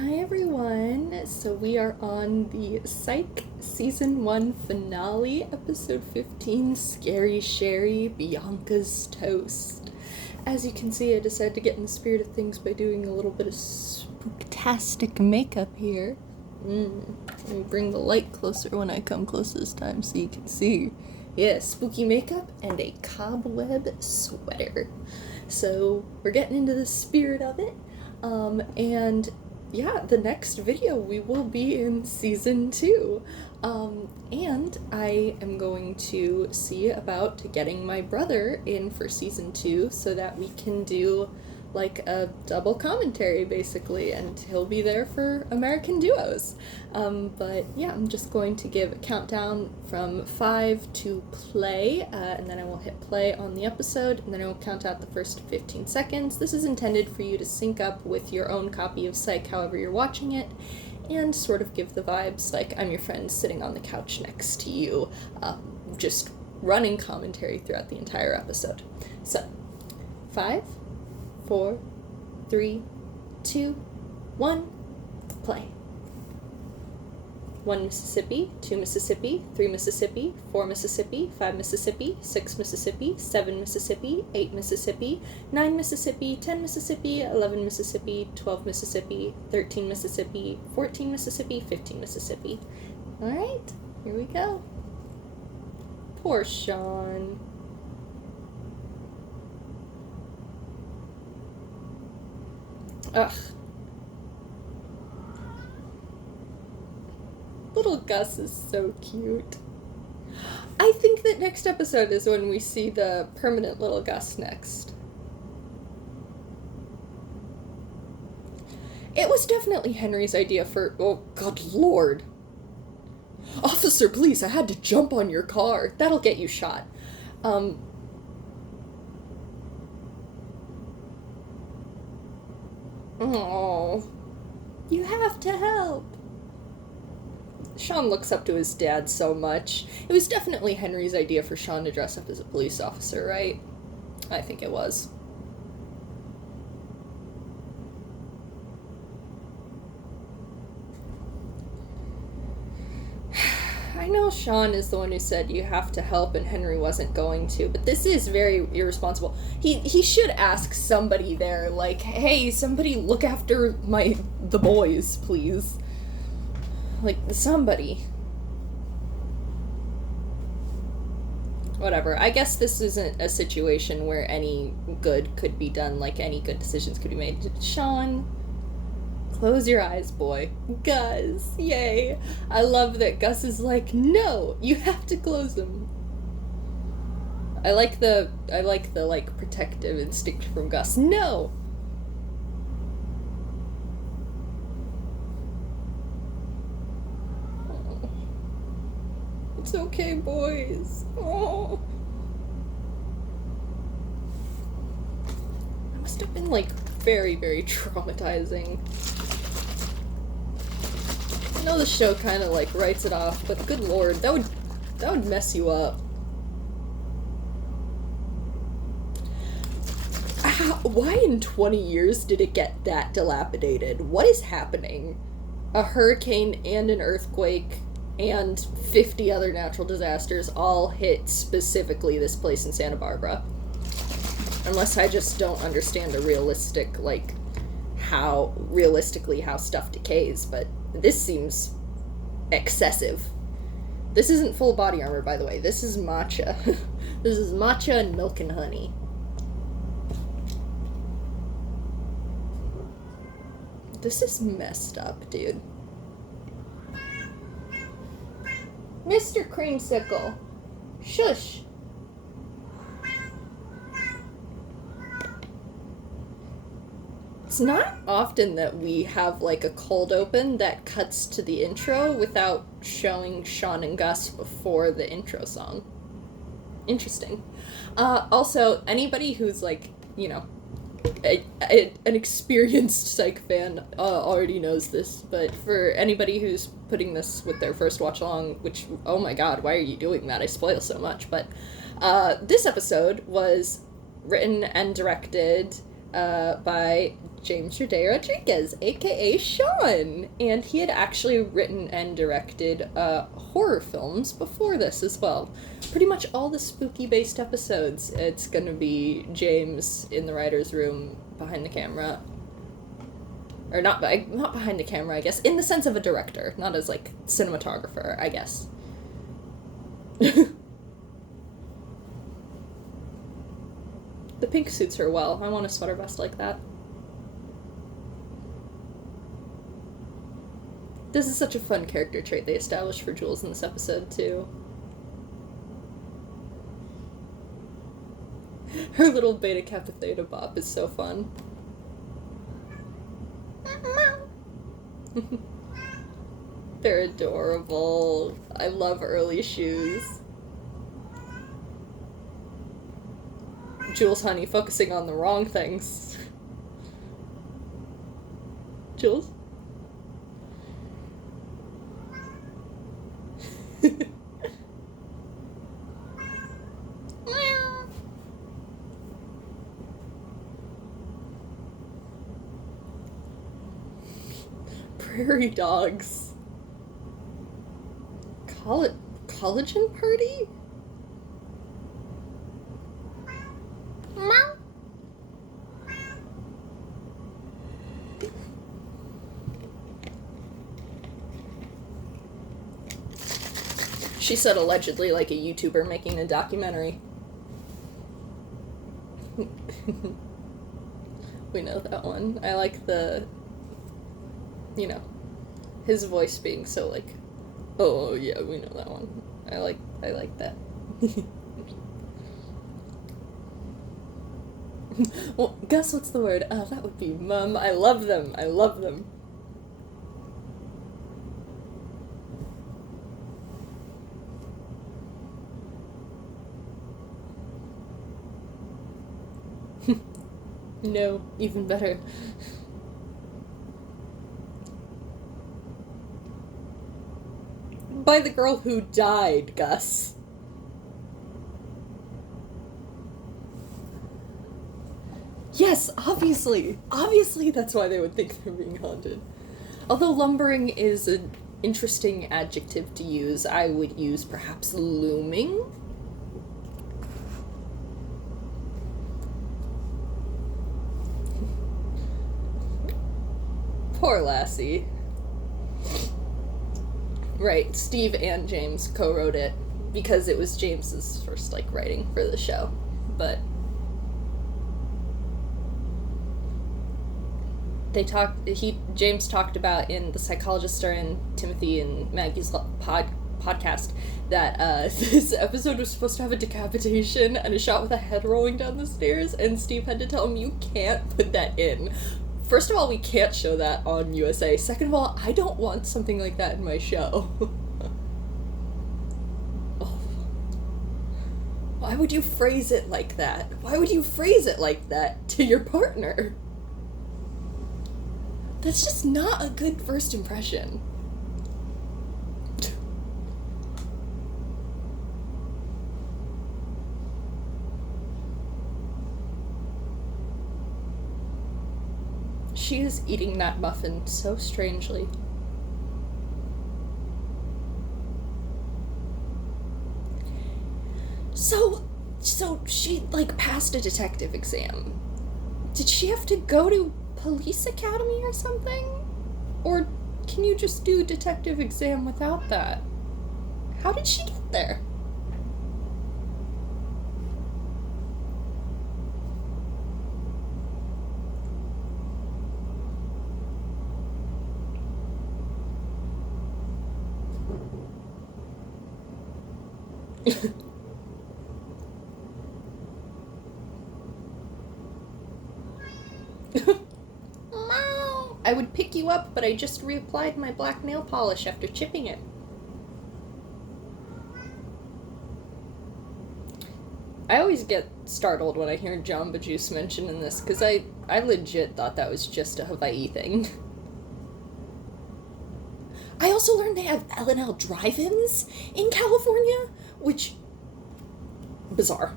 Hi everyone! So we are on the Psych Season 1 finale, Episode 15, Scary Sherry, Bianca's Toast. As you can see, I decided to get in the spirit of things by doing a little bit of spooktastic makeup here. Let me bring the light closer when I come close this time so you can see. Yeah, spooky makeup and a cobweb sweater. So we're getting into the spirit of it. And yeah, the next video we will be in season 2. And I am going to see about getting my brother in for season 2 so that we can do like a double commentary basically, and he'll be there for American Duos. But yeah, I'm just going to give a countdown from 5 to play, and then I will hit play on the episode, and then I will count out the first 15 seconds. This is intended for you to sync up with your own copy of Psych however you're watching it, and sort of give the vibes like I'm your friend sitting on the couch next to you, just running commentary throughout the entire episode. So, 5, 4, 3, 2, 1, play. 1 Mississippi, 2 Mississippi, 3 Mississippi, 4 Mississippi, 5 Mississippi, 6 Mississippi, 7 Mississippi, 8 Mississippi, 9 Mississippi, 10 Mississippi, 11 Mississippi, 12 Mississippi, 13 Mississippi, 14 Mississippi, 15 Mississippi. Alright, here we go. Poor Sean. Ugh. Little Gus is so cute. I think that next episode is when we see the permanent little Gus next. It was definitely Henry's idea for... Oh, good lord. Officer, please, I had to jump on your car. That'll get you shot. Oh, you have to help. Sean looks up to his dad so much. It was definitely Henry's idea for Sean to dress up as a police officer, right? I think it was. I know Sean is the one who said you have to help and Henry wasn't going to, but this is very irresponsible. He should ask somebody there, like, hey, somebody look after the boys, please. Like, somebody. Whatever. I guess this isn't a situation where any good could be done, like any good decisions could be made. Sean, close your eyes, boy. Gus, yay. I love that Gus is like, no, you have to close them. I like the protective instinct from Gus. No. Oh. It's okay, boys. Oh. That must have been like very, very traumatizing. I know the show kind of like writes it off, but good lord, that would mess you up. Why in 20 years did it get that dilapidated? What is happening? A hurricane and an earthquake and 50 other natural disasters all hit specifically this place in Santa Barbara. Unless I just don't understand a realistic, like, how stuff decays, but this seems excessive. This isn't full body armor, by the way. This is matcha. This is matcha and milk and honey. This is messed up, dude. Mr. Creamsicle. Shush. It's not often that we have, like, a cold open that cuts to the intro without showing Sean and Gus before the intro song. Interesting. Also, anybody who's, like, you know, an experienced Psych fan already knows this, but for anybody who's putting this with their first watch along, which, oh my god, why are you doing that? I spoil so much, but this episode was written and directed by James Roday Rodriguez, aka Sean, and he had actually written and directed horror films before this as well. Pretty much all the spooky-based episodes, it's gonna be James in the writer's room behind the camera. Or not behind the camera, I guess, in the sense of a director, not as, like, cinematographer, I guess. The pink suits her well. I want a sweater vest like that. This is such a fun character trait they established for Jules in this episode, too. Her little Beta Kappa Theta bop is so fun. They're adorable. I love early shoes. Jules, honey, focusing on the wrong things. Jules? Prairie dogs. Collagen party? She said allegedly like a YouTuber making a documentary. We know that one. I like the, you know, his voice being so like, oh yeah, we know that one. I like that. Well, Gus, what's the word? That would be mum. I love them. I love them. No, even better. By the girl who died, Gus. Yes, obviously. Obviously that's why they would think they're being haunted. Although lumbering is an interesting adjective to use, I would use perhaps looming. Poor lassie. Right, Steve and James co-wrote it because it was James's first, like, writing for the show. But James talked about in The Psychologist are in Timothy and Maggie's podcast that this episode was supposed to have a decapitation and a shot with a head rolling down the stairs, and Steve had to tell him, you can't put that in. First of all, we can't show that on USA. Second of all, I don't want something like that in my show. Oh. Why would you phrase it like that? Why would you phrase it like that to your partner? That's just not a good first impression. She is eating that muffin so strangely. So she, like, passed a detective exam. Did she have to go to police academy or something? Or can you just do a detective exam without that? How did she get there? I would pick you up, but I just reapplied my black nail polish after chipping it. I always get startled when I hear Jamba Juice mentioned in this, because I legit thought that was just a Hawaii thing. I also learned they have L&L drive-ins in California, which... bizarre.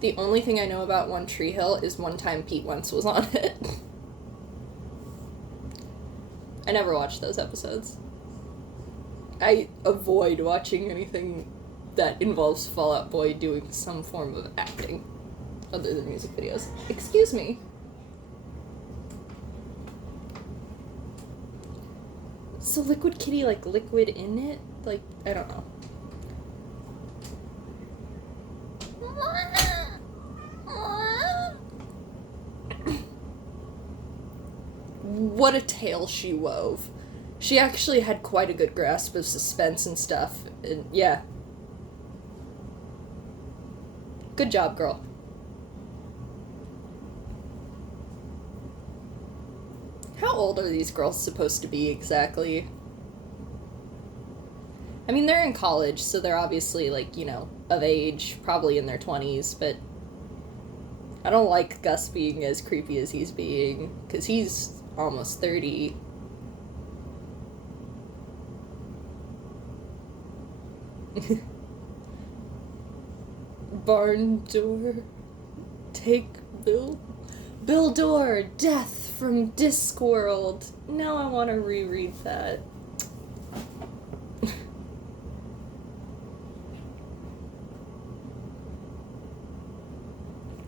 The only thing I know about One Tree Hill is one time Pete Wentz was on it. I never watched those episodes. I avoid watching anything that involves Fall Out Boy doing some form of acting, other than music videos. Excuse me. So Liquid Kitty, like, liquid in it? Like, I don't know. What a tale she wove. She actually had quite a good grasp of suspense and stuff, and yeah. Good job, girl. How old are these girls supposed to be exactly? I mean, they're in college, so they're obviously, like, you know, of age, probably in their 20s, but I don't like Gus being as creepy as he's being, because he's almost 30. Barn door, take Bill. Bill Door, Death from Discworld. Now I want to reread that.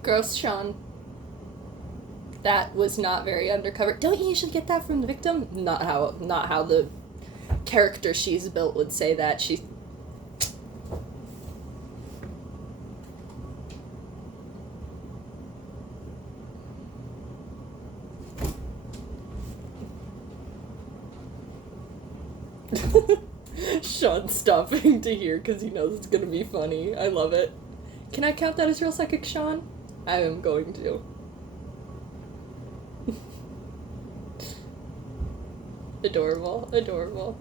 Gross, Sean. That was not very undercover. Don't you usually get that from the victim? Not how the character she's built would say that. She... Sean's stopping to hear because he knows it's gonna be funny. I love it. Can I count that as real psychic, Sean? I am going to. Adorable, adorable.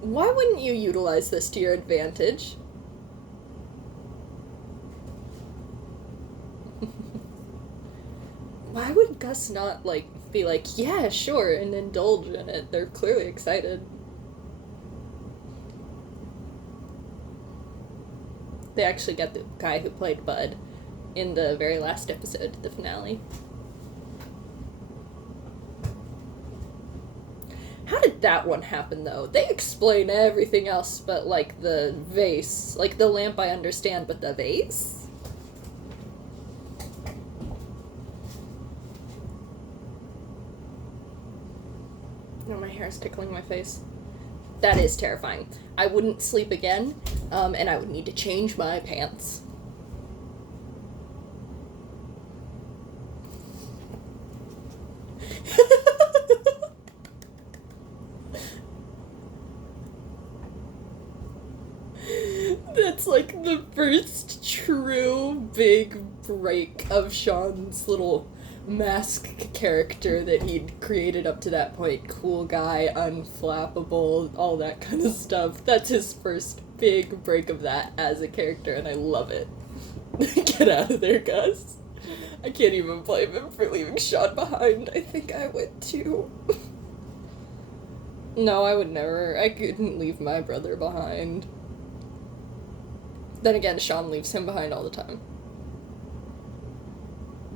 Why wouldn't you utilize this to your advantage? Why would Gus not, like, be like, yeah, sure, and indulge in it? They're clearly excited. They actually get the guy who played Bud in the very last episode, the finale. How did that one happen, though? They explain everything else but, like, the vase. Like, the lamp I understand, but the vase? No, my hair is tickling my face. That is terrifying. I wouldn't sleep again, and I would need to change my pants. That's like the first true big break of Sean's little mask character that he'd created up to that point. Cool guy, unflappable, all that kind of stuff. That's his first big break of that as a character, and I love it. Get out of there, Gus. I can't even blame him for leaving Sean behind. I think I would too. No, I would never. I couldn't leave my brother behind. Then again, Sean leaves him behind all the time.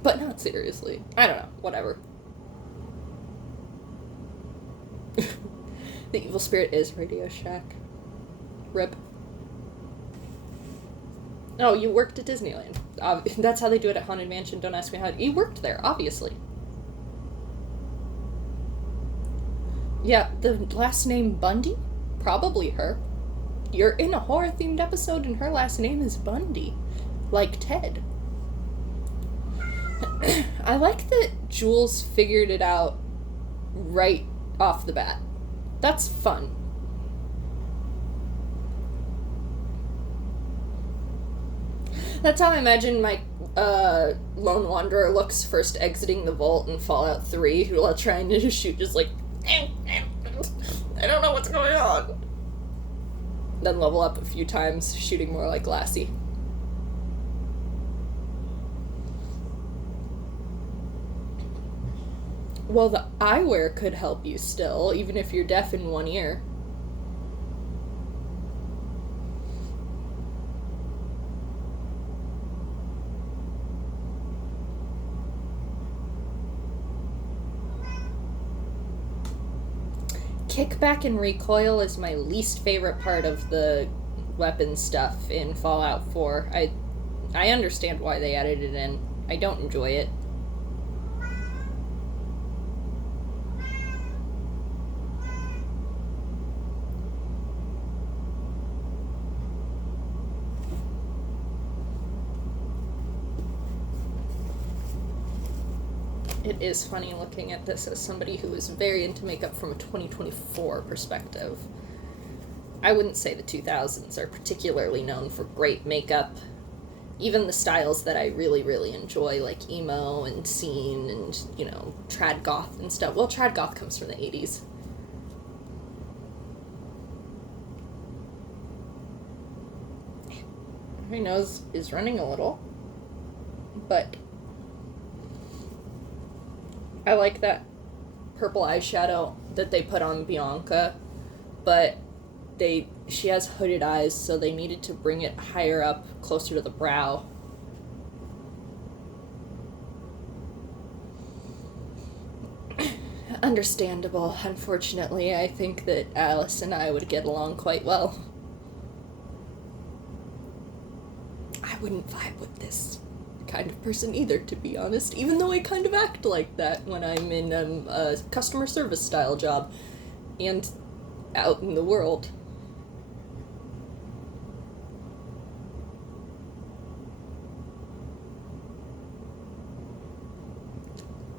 But not seriously. I don't know. Whatever. The evil spirit is Radio Shack. Rip. Oh, you worked at Disneyland. That's how they do it at Haunted Mansion. Don't ask me how. You worked there, obviously. Yeah, the last name Bundy? Probably her. You're in a horror-themed episode and her last name is Bundy. Like Ted. I like that Jules figured it out right off the bat. That's fun. That's how I imagine my Lone Wanderer looks first exiting the vault in Fallout 3, while trying to shoot just like, I don't know what's going on. Then level up a few times, shooting more like Lassie. Well, the eyewear could help you still, even if you're deaf in one ear. Kickback and recoil is my least favorite part of the weapon stuff in Fallout 4. I understand why they added it in. I don't enjoy it. It is funny looking at this as somebody who is very into makeup from a 2024 perspective. I wouldn't say the 2000s are particularly known for great makeup. Even the styles that I really, really enjoy, like emo and scene and, trad goth and stuff. Well, trad goth comes from the 80s. My nose is running a little, but I like that purple eyeshadow that they put on Bianca, but she has hooded eyes, so they needed to bring it higher up, closer to the brow. Understandable. Unfortunately, I think that Alice and I would get along quite well. I wouldn't vibe with this kind of person either, to be honest, even though I kind of act like that when I'm in a customer service style job and out in the world.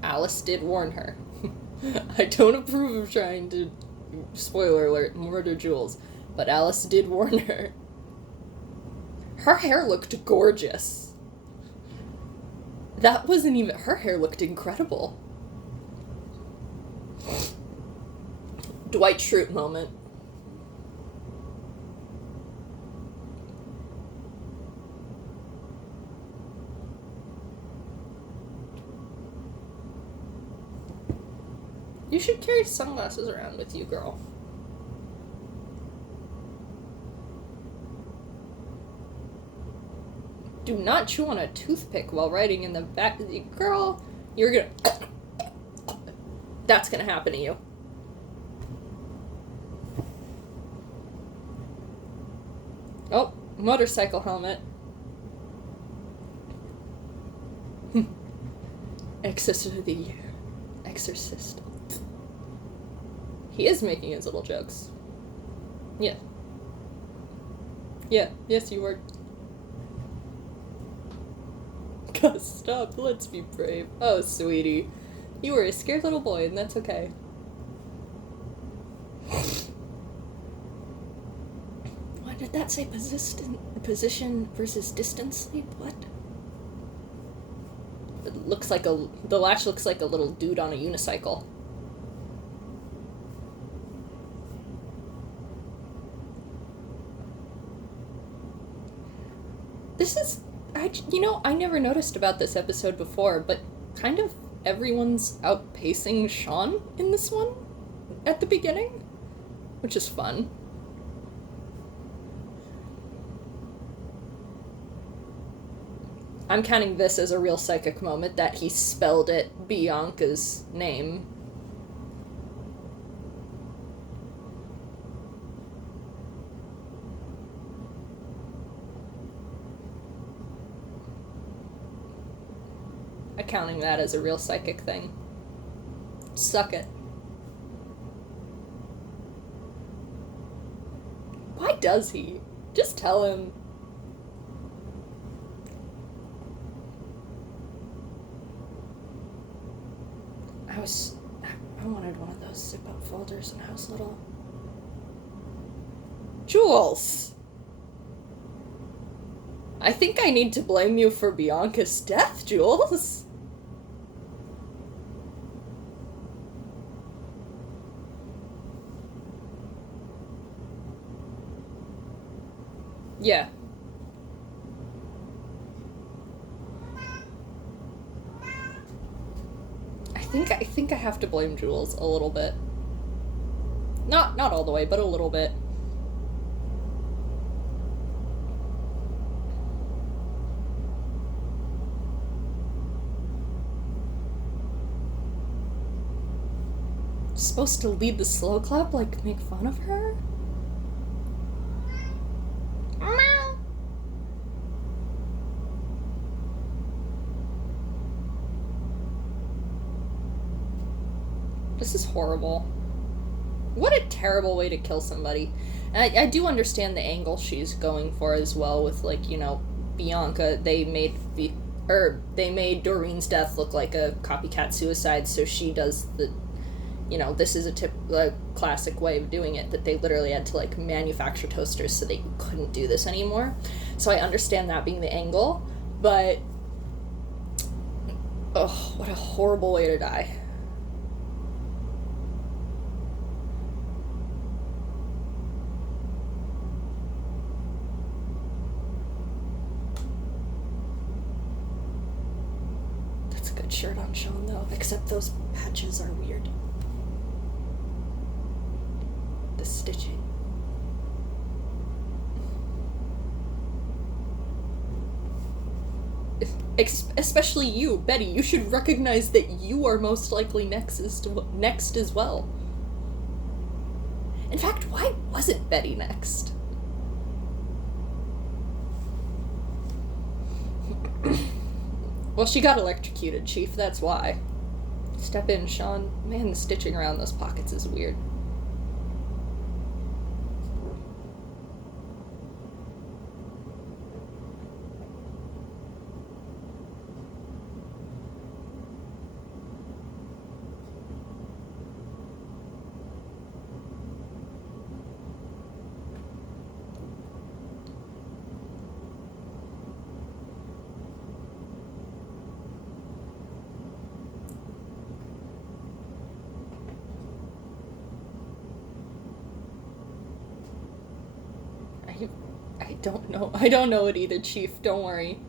Alice did warn her. I don't approve of trying to, spoiler alert, murder Jules, but Alice did warn her. Her hair looked gorgeous. That wasn't even... Her hair looked incredible. Dwight Schrute moment. You should carry sunglasses around with you, girl. Do not chew on a toothpick while riding in the back. Girl, you're gonna... That's gonna happen to you. Oh, motorcycle helmet. Exorcist of the year. Exorcist. He is making his little jokes. Yeah. Yeah, yes you were. God, stop, let's be brave. Oh, sweetie. You were a scared little boy, and that's okay. What did that say? Position versus distance sleep? What? It looks like the latch looks like a little dude on a unicycle. This is... I never noticed about this episode before, but kind of everyone's outpacing Sean in this one at the beginning, which is fun. I'm counting this as a real psychic moment that he spelled it Bianca's name. Counting that as a real psychic thing. Suck it. Why does he? Just tell him. I wanted one of those zip-up folders in House Little. Jules! I think I need to blame you for Bianca's death, Jules. Yeah. I think I have to blame Jules a little bit. Not all the way, but a little bit. supposed to lead the slow clap, like make fun of her? Meow. This is horrible. What a terrible way to kill somebody. And I do understand the angle she's going for as well with, like, you know, Bianca. They made Doreen's death look like a copycat suicide, so she does the, you know, this is a classic way of doing it, that they literally had to, like, manufacture toasters so they couldn't do this anymore. So I understand that being the angle, but oh, what a horrible way to die. Good shirt on Sean, though, except those patches are weird. The stitching. Especially you, Betty. You should recognize that you are most likely next as well. In fact, why wasn't Betty next? Well, she got electrocuted, Chief, that's why. Step in, Sean. Man, the stitching around those pockets is weird. I don't know it either, Chief. Don't worry.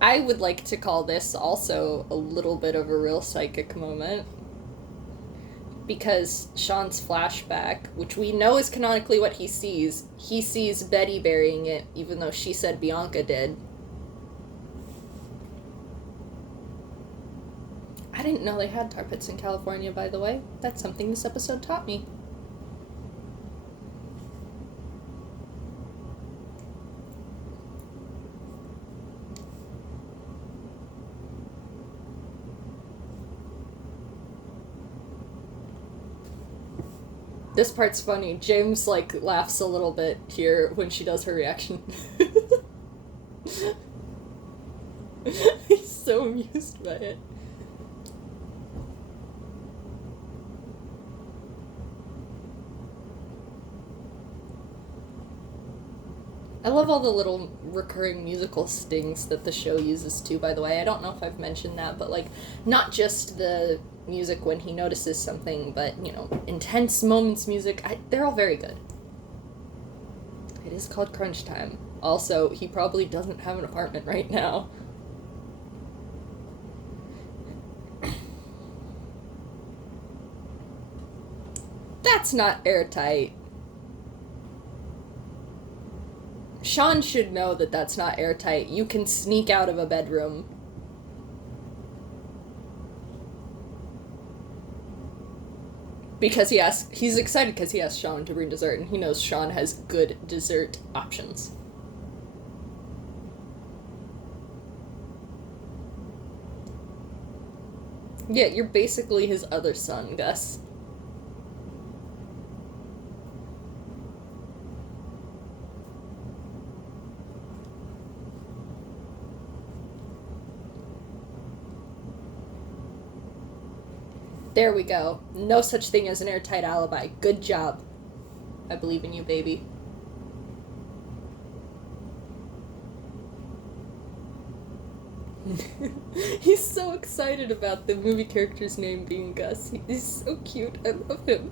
I would like to call this also a little bit of a real psychic moment. Because Sean's flashback, which we know is canonically what he sees Betty burying it, even though she said Bianca did. I didn't know they had tar pits in California, by the way. That's something this episode taught me. This part's funny. James, like, laughs a little bit here when she does her reaction. He's so amused by it. I love all the little recurring musical stings that the show uses too, by the way. I don't know if I've mentioned that, but, like, not just the music when he notices something, but, you know, intense moments music. They're all very good. It is called Crunch Time. Also, he probably doesn't have an apartment right now. That's not airtight. Sean should know that that's not airtight. You can sneak out of a bedroom. Because he's excited because he asked Sean to bring dessert, and he knows Sean has good dessert options. Yeah, you're basically his other son, Gus. There we go. No such thing as an airtight alibi. Good job. I believe in you, baby. He's so excited about the movie character's name being Gus. He's so cute. I love him.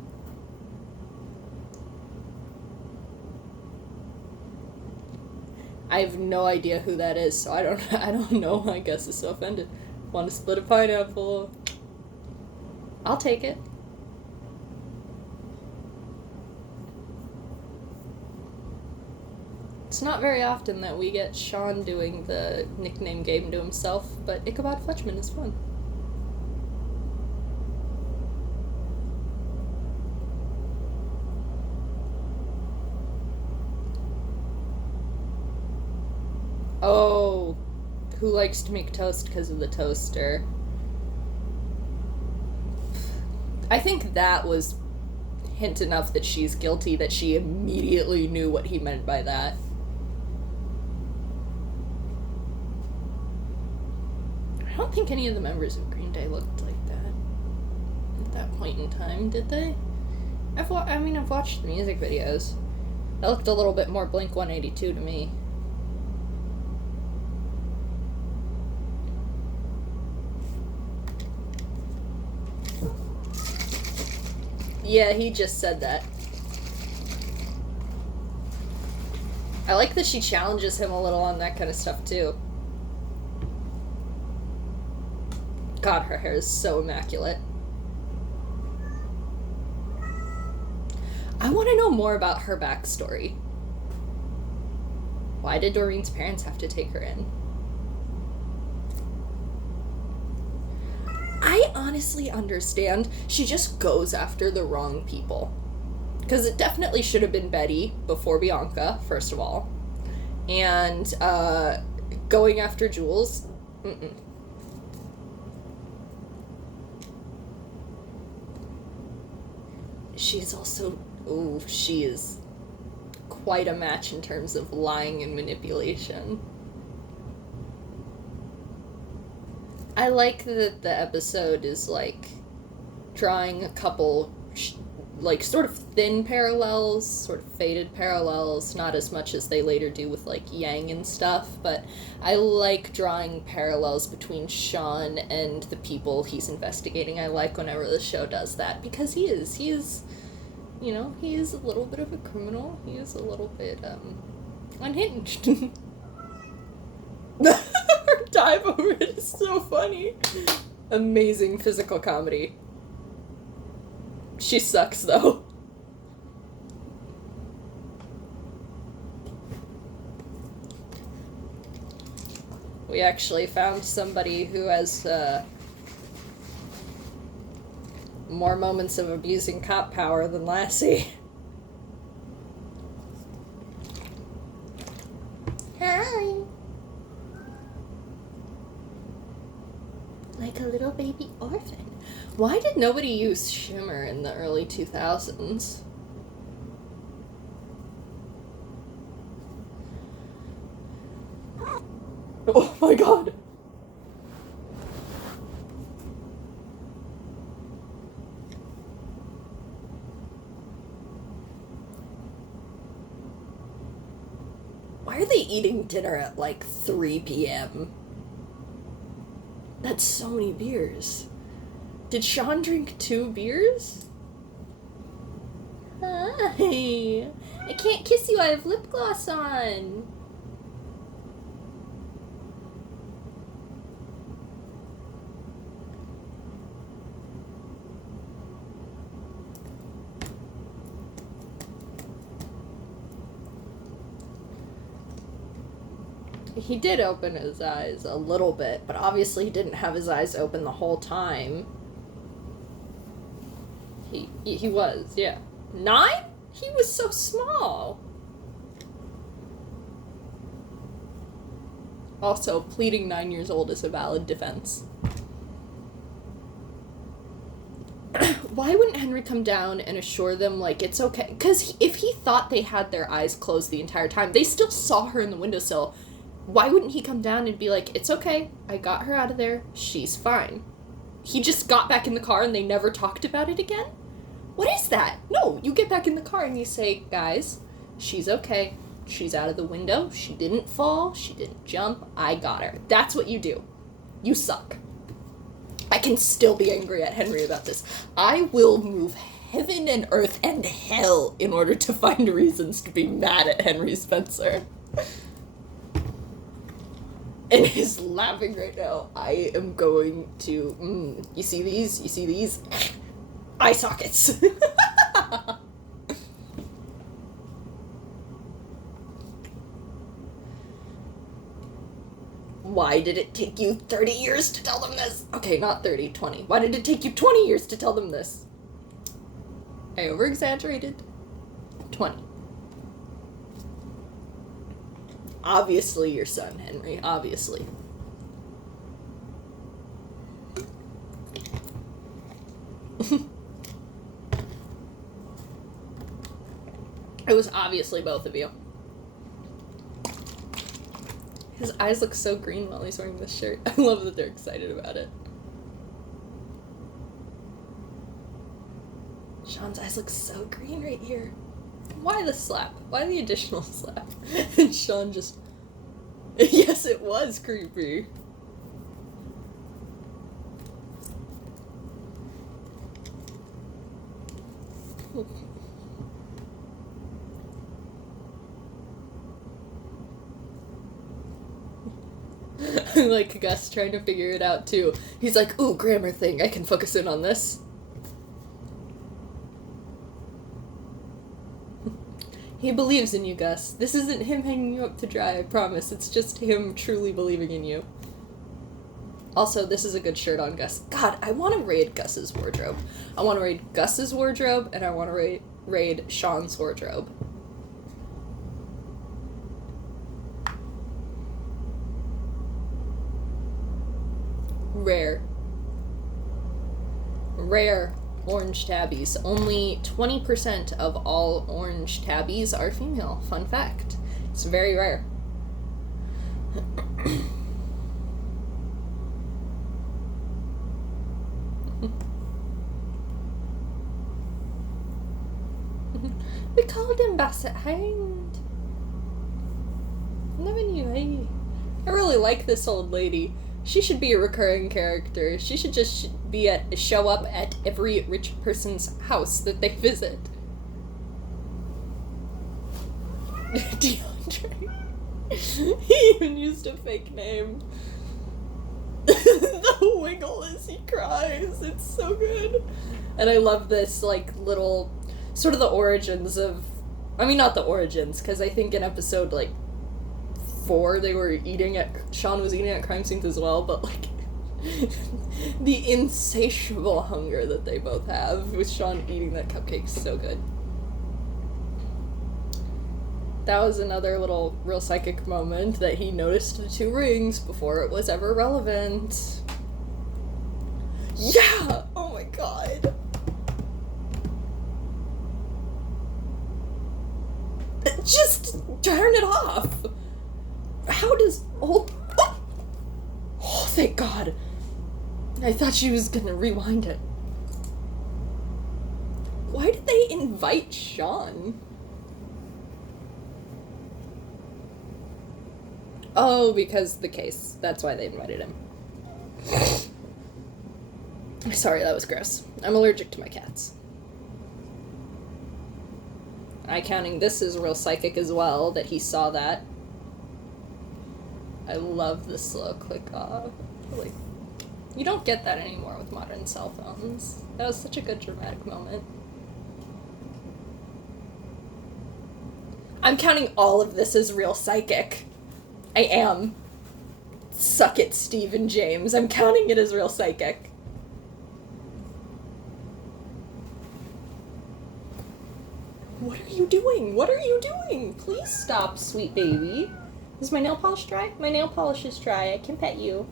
I have no idea who that is, so I don't know why Gus is so offended. Want to split a pineapple? I'll take it. It's not very often that we get Sean doing the nickname game to himself, but Ichabod Fletchman is fun. Oh, who likes to make toast because of the toaster? I think that was hint enough that she's guilty that she immediately knew what he meant by that. I don't think any of the members of Green Day looked like that at that point in time, did they? I've watched the music videos. That looked a little bit more Blink-182 to me. Yeah, he just said that. I like that she challenges him a little on that kind of stuff, too. God, her hair is so immaculate. I want to know more about her backstory. Why did Doreen's parents have to take her in? I honestly understand. She just goes after the wrong people. Because it definitely should have been Betty before Bianca, first of all. And going after Jules, She's also, she is quite a match in terms of lying and manipulation. I like that the episode is, like, drawing a couple, like, sort of thin parallels, sort of faded parallels, not as much as they later do with, like, Yang and stuff, but I like drawing parallels between Sean and the people he's investigating. I like whenever the show does that, because he is, you know, he is a little bit of a criminal. He is a little bit, unhinged. Her dive over it is so funny. Amazing physical comedy. She sucks, though. We actually found somebody who has, more moments of abusing cop power than Lassie. Hi. Like a little baby orphan. Why did nobody use shimmer in the early 2000s? Oh my god. Why are they eating dinner at like 3 p.m.? That's so many beers. Did Sean drink 2 beers? Hi. I can't kiss you, I have lip gloss on. He did open his eyes a little bit, but obviously he didn't have his eyes open the whole time. He was, yeah. 9? He was so small. Also, pleading 9 years old is a valid defense. Why wouldn't Henry come down and assure them, like, it's okay? Because if he thought they had their eyes closed the entire time, they still saw her in the windowsill. Why wouldn't he come down and be like, it's okay, I got her out of there, she's fine? He just got back in the car and they never talked about it again? What is that? No, you get back in the car and you say, guys, she's okay, she's out of the window, she didn't fall, she didn't jump, I got her. That's what you do. You suck. I can still be angry at Henry about this. I will move heaven and earth and hell in order to find reasons to be mad at Henry Spencer. And he's laughing right now. I am going to, you see these? You see these? Eye sockets. Why did it take you 30 years to tell them this? Okay, not 30, 20. Why did it take you 20 years to tell them this? I over-exaggerated. 20. Obviously your son, Henry. Obviously. It was obviously both of you. His eyes look so green while he's wearing this shirt. I love that they're excited about it. Sean's eyes look so green right here. Why the slap? Why the additional slap? And Sean just... Yes, it was creepy. Like Gus trying to figure it out too. He's like, ooh, grammar thing, I can focus in on this. He believes in you, Gus. This isn't him hanging you up to dry, I promise. It's just him truly believing in you. Also, this is a good shirt on Gus. God, I want to raid Gus's wardrobe. I want to raid Gus's wardrobe, and I want to raid Sean's wardrobe. Rare orange tabbies. Only 20% of all orange tabbies are female. Fun fact. It's very rare. We called him Basset Hound. Never knew. I really like this old lady. She should be a recurring character. She should just show up at every rich person's house that they visit. DeAndre. He even used a fake name. The wiggle as he cries. It's so good. And I love this, like, little... Sort of the origins of... I mean, not the origins, because I think in episode, like, 4, Sean was eating at crime scenes as well, but, like, the insatiable hunger that they both have with Sean eating that cupcake is so good. That was another little real psychic moment that he noticed the 2 rings before it was ever relevant. Yeah! Oh my god. Just turn it off. How does... Oh, thank God. I thought she was gonna rewind it. Why did they invite Sean? Oh, because the case. That's why they invited him. Sorry, that was gross. I'm allergic to my cats. I counting this is real psychic as well, that he saw that. I love the slow click off. Like, you don't get that anymore with modern cell phones. That was such a good dramatic moment. I'm counting all of this as real psychic. I am. Suck it, Steve and James. I'm counting it as real psychic. What are you doing? What are you doing? Please stop, sweet baby. Is my nail polish dry? My nail polish is dry. I can pet you.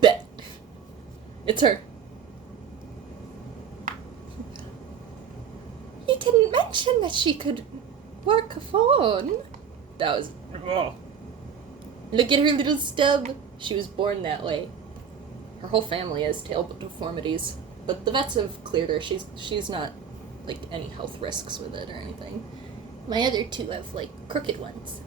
Bet. It's her. You didn't mention that she could work a phone. That was... Oh. Look at her little stub. She was born that way. Her whole family has tail deformities. But the vets have cleared her. She's not, like, any health risks with it or anything. My other 2 have, like, crooked ones.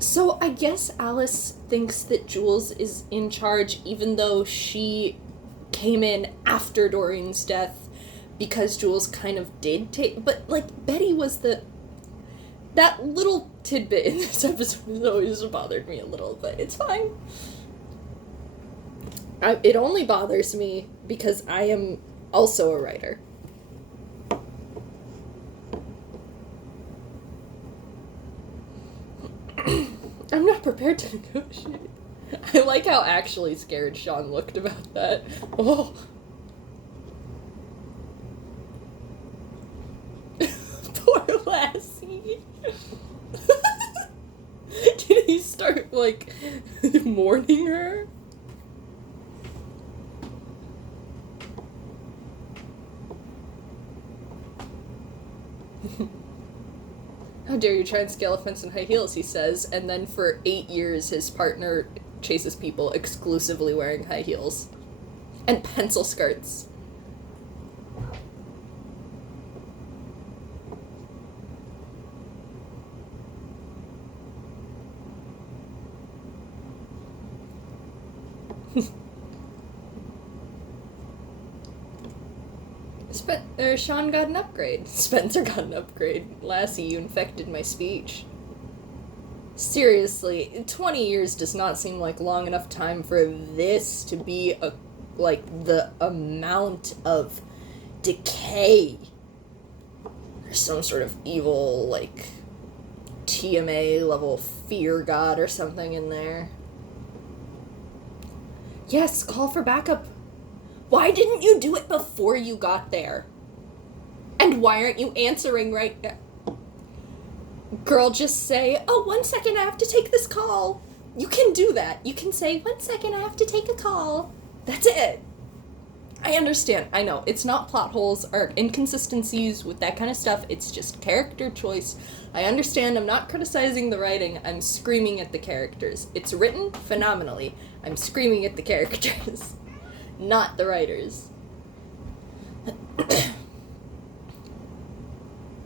So I guess Alice thinks that Jules is in charge, even though she came in after Doreen's death, because Jules kind of did take... But, like, Betty was the... That little tidbit in this episode has always bothered me a little, but it's fine. It only bothers me because I am also a writer. I'm not prepared to negotiate. I like how actually scared Sean looked about that. Oh. Poor Lassie. Did he start, like, mourning her? How dare you try and scale a fence in high heels, he says, and then for 8 years his partner chases people exclusively wearing high heels. And pencil skirts. Sean got an upgrade. Spencer got an upgrade. Lassie, you infected my speech. Seriously, 20 years does not seem like long enough time for this to be the amount of decay. There's some sort of evil, like, TMA level fear god or something in there. Yes, call for backup. Why didn't you do it before you got there? And why aren't you answering right now? Girl, just say, oh, 1 second, I have to take this call. You can do that. You can say, 1 second, I have to take a call. That's it. I understand. I know. It's not plot holes or inconsistencies with that kind of stuff. It's just character choice. I understand. I'm not criticizing the writing. I'm screaming at the characters. It's written phenomenally. I'm screaming at the characters. Not the writers.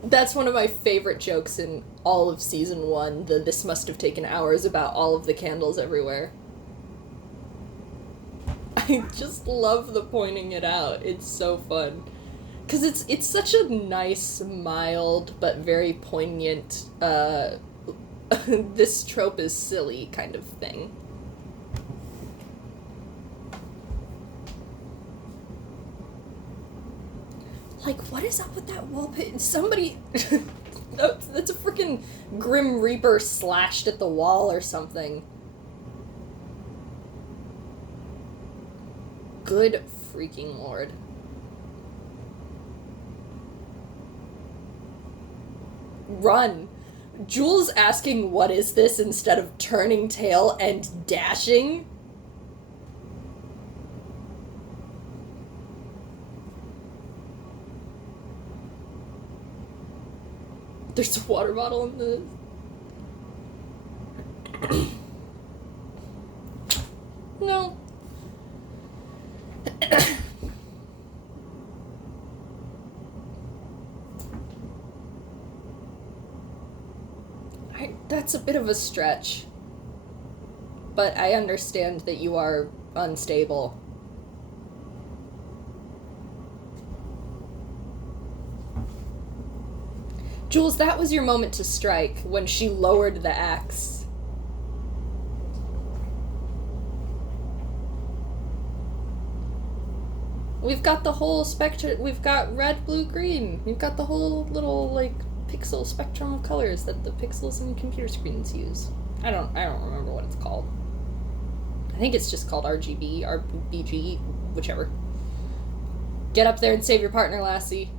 That's one of my favorite jokes in all of season 1, the "this must have taken hours" about all of the candles everywhere. I just love the pointing it out. It's so fun. Because it's such a nice, mild, but very poignant, this trope is silly kind of thing. Like, what is up with that wallpaper? Somebody... that's a freaking Grim Reaper slashed at the wall or something. Good freaking lord. Run. Jules asking what is this instead of turning tail and dashing. There's a water bottle in the... No. That's a bit of a stretch. But I understand that you are unstable. Jules, that was your moment to strike, when she lowered the axe. We've got the whole spectrum. We've got red, blue, green. We've got the whole little, like, pixel spectrum of colors that the pixels in computer screens use. I don't remember what it's called. I think it's just called RGB, RBG, whichever. Get up there and save your partner, Lassie.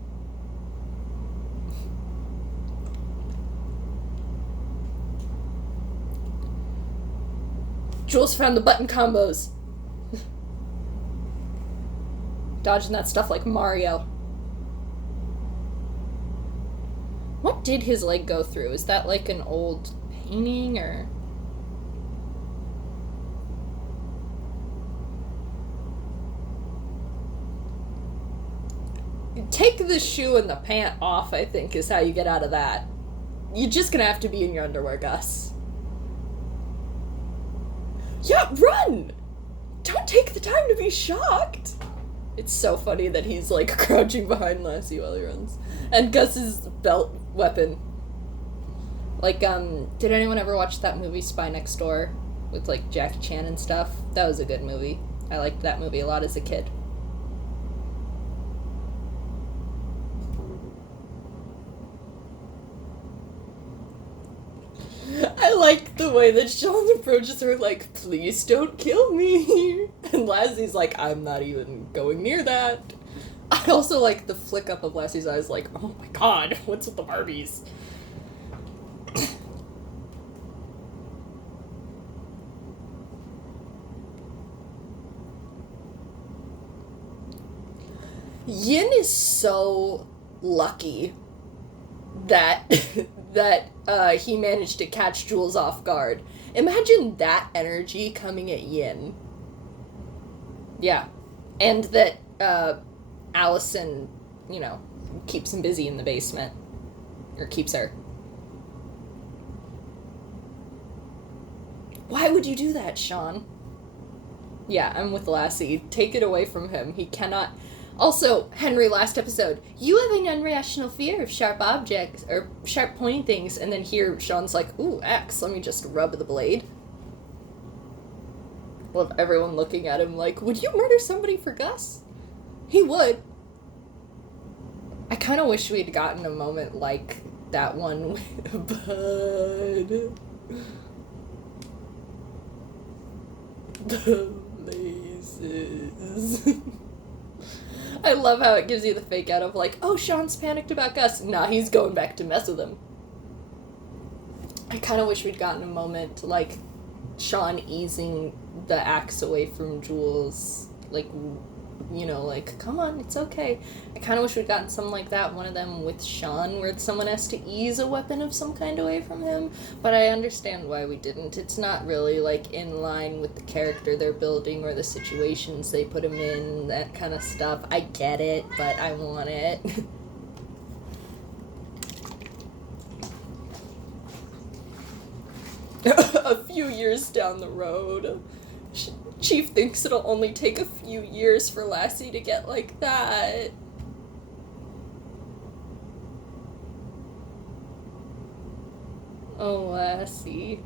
Jules found the button combos. Dodging that stuff like Mario. What did his leg go through? Is that like an old painting or... Take the shoe and the pant off, I think, is how you get out of that. You're just gonna have to be in your underwear, Gus. Yeah, run! Don't take the time to be shocked! It's so funny that he's, like, crouching behind Lassie while he runs. And Gus's belt weapon. Like, did anyone ever watch that movie Spy Next Door? With, like, Jackie Chan and stuff? That was a good movie. I liked that movie a lot as a kid. I like the way that Sean approaches her like, please don't kill me. And Lassie's like, I'm not even going near that. I also like the flick up of Lassie's eyes like, oh my god, what's with the Barbies? Yin is so lucky that he managed to catch Jules off guard. Imagine that energy coming at Yin. Yeah. And that Allison, keeps him busy in the basement. Or keeps her. Why would you do that, Sean? Yeah, I'm with Lassie. Take it away from him. He cannot... Also, Henry, last episode, you have an irrational fear of sharp objects, or sharp pointing things, and then here, Sean's like, ooh, axe, let me just rub the blade. Love everyone looking at him like, would you murder somebody for Gus? He would. I kind of wish we'd gotten a moment like that one with Bud. The laces. I love how it gives you the fake out of like, oh, Sean's panicked about Gus. Nah, he's going back to mess with him. I kind of wish we'd gotten a moment like Sean easing the axe away from Jules. Like, come on, it's okay. I kind of wish we'd gotten something like that, one of them with Sean, where someone has to ease a weapon of some kind away from him, but I understand why we didn't. It's not really, in line with the character they're building or the situations they put him in, that kind of stuff. I get it, but I want it. A few years down the road. Chief thinks it'll only take a few years for Lassie to get like that. Oh, Lassie.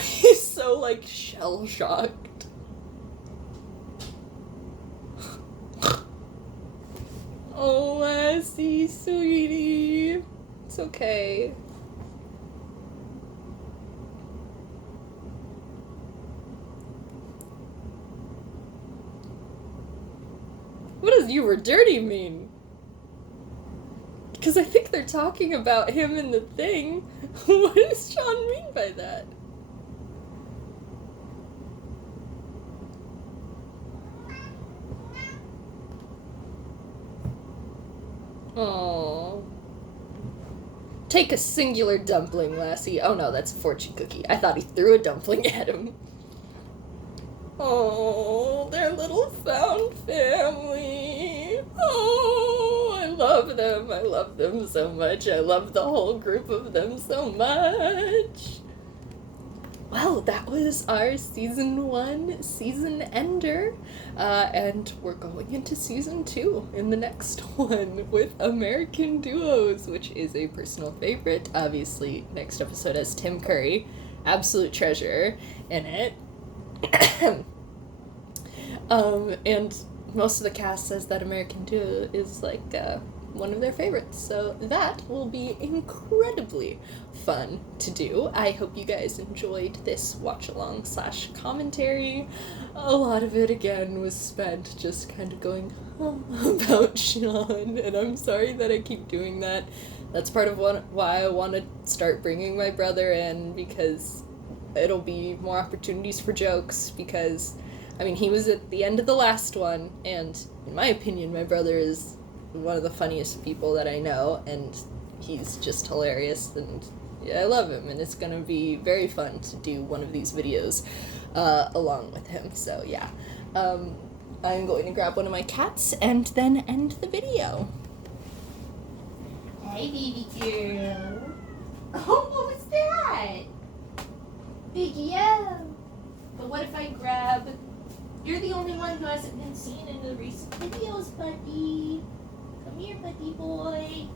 He's so, shell-shocked. Oh, Lassie, sweetie. It's okay. What does "you were dirty" mean? Because I think they're talking about him in the thing. What does Sean mean by that? Oh. Take a singular dumpling, Lassie. Oh no, that's a fortune cookie. I thought he threw a dumpling at him. Oh, their little found family. Oh, I love them. I love them so much. I love the whole group of them so much. Well, that was our season 1 season ender. And we're going into season 2 in the next one with American Duos, which is a personal favorite. Obviously, next episode has Tim Curry, absolute treasure, in it. And most of the cast says that American Duo is one of their favorites, so that will be incredibly fun to do. I hope you guys enjoyed this watch-along / commentary. A lot of it, again, was spent just kind of going about Sean, and I'm sorry that I keep doing that. That's part of why I want to start bringing my brother in, because it'll be more opportunities for jokes, because, he was at the end of the last one, and in my opinion, my brother is one of the funniest people that I know, and he's just hilarious, and I love him, and it's gonna be very fun to do one of these videos along with him, so yeah. I'm going to grab one of my cats and then end the video. Hey, baby girl. Oh, what was that? Big yell. But what if I grab... You're the only one who hasn't been seen in the recent videos, buddy. Come here, buddy boy.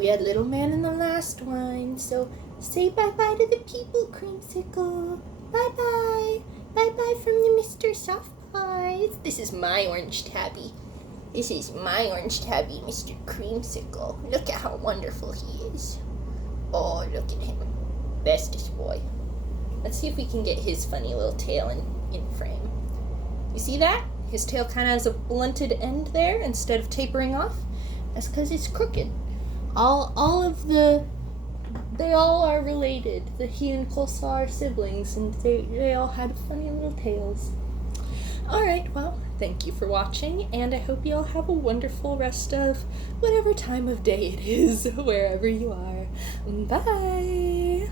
We had Little Man in the last one, so say bye-bye to the people, Creamsicle. Bye-bye. Bye-bye from the Mr. Soft Pies. This is my orange tabby. This is my orange tabby, Mr. Creamsicle. Look at how wonderful he is. Oh, look at him. Bestest boy. Let's see if we can get his funny little tail in frame. You see that? His tail kind of has a blunted end there instead of tapering off. That's because it's crooked. They all are related. He and Coleslaw are siblings, and they all had funny little tails. Alright, well, thank you for watching, and I hope you all have a wonderful rest of whatever time of day it is, wherever you are. Bye!